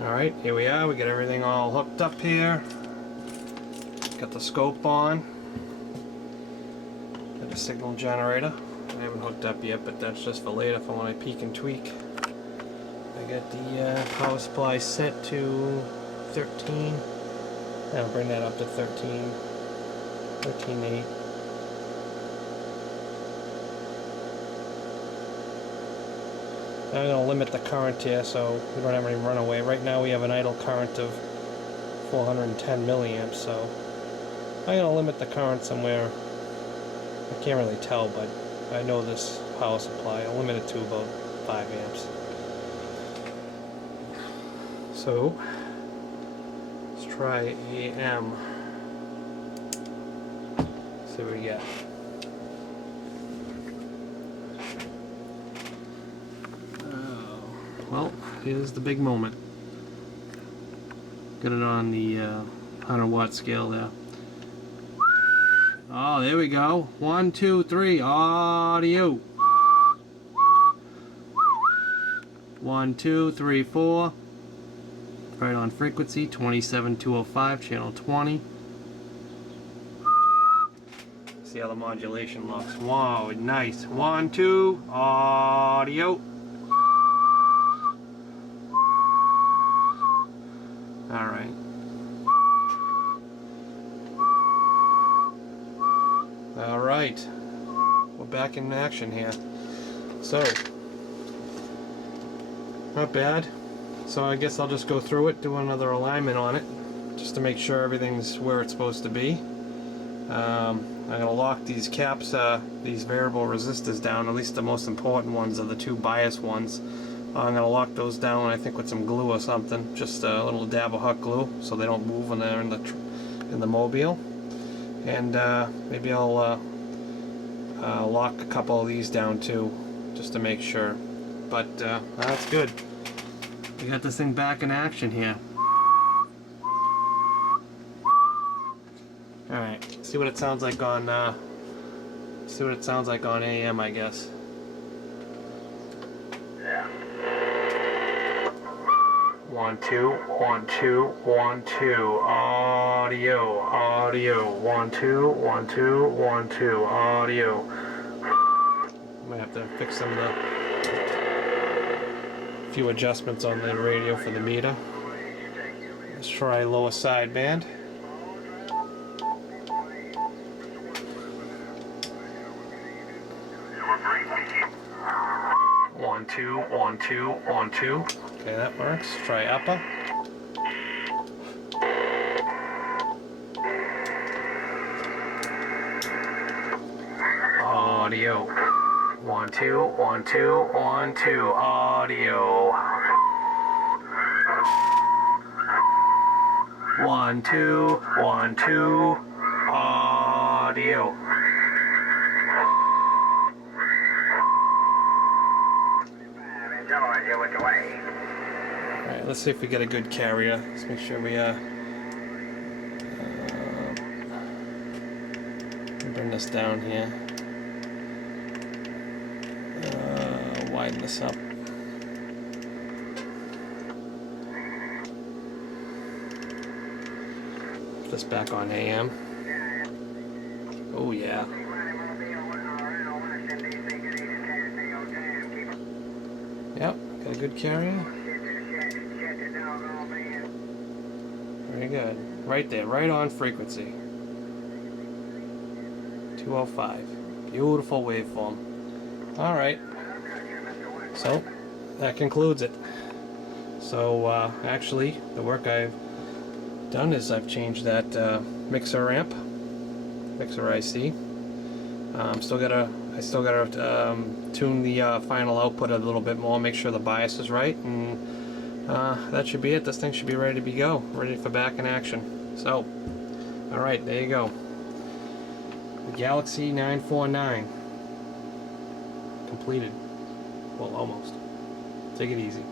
Alright, here we are. We got everything all hooked up here. Got the scope on. Got a signal generator. I haven't hooked up yet, but that's just for later for when I peek and tweak. I got the power supply set to 13. I'll bring that up to 13.8. I'm going to limit the current here so we don't have any runaway. Right now we have an idle current of 410 milliamps, so I'm going to limit the current somewhere. I can't really tell, but I know this power supply. I'll limit it to about 5 amps. So let's try AM. See what we get. Well, here's the big moment. Got it on the 100 watt scale there. Oh, there we go. 1, 2, 3, audio. 1, 2, 3, 4. Right on frequency, 27205, channel 20. See how the modulation looks. Wow, nice. 1, 2, audio. Alright. Alright. We're back in action here. So, not bad. So I guess I'll just go through it, do another alignment on it, just to make sure everything's where it's supposed to be. I'm going to lock these caps, these variable resistors down, at least the most important ones are the two bias ones. I'm going to lock those down, I think, with some glue or something, just a little dab of hot glue so they don't move when they're in the mobile. And maybe I'll lock a couple of these down too, just to make sure. But that's good. We got this thing back in action here. Alright, see what it sounds like on AM, I guess. One, two, 1, 2, 1, 2, audio, audio, 1, 2, 1, 2, 1, 2, audio. Might have to fix some of the few adjustments on the radio for the meter. Let's try lower sideband. 1, 2, 1, 2, 1, 2. Okay, that works. Try upper. Audio. 1, 2, 1, 2, 1, 2. Audio. 1, 2, 1, 2. Audio. Alright, let's see if we get a good carrier. Let's make sure we bring this down here. Widen this up. Put this back on AM. Oh yeah. Yep, got a good carrier. Very good. Right there, right on frequency. 205. Beautiful waveform. Alright. So, that concludes it. So, actually, the work I've done is I've changed that mixer amp, mixer IC. I still gotta tune the final output a little bit more, make sure the bias is right, and that should be it. This thing should be ready to go, ready for back in action. So, alright, there you go. The Galaxy 949 completed. Well, almost. Take it easy.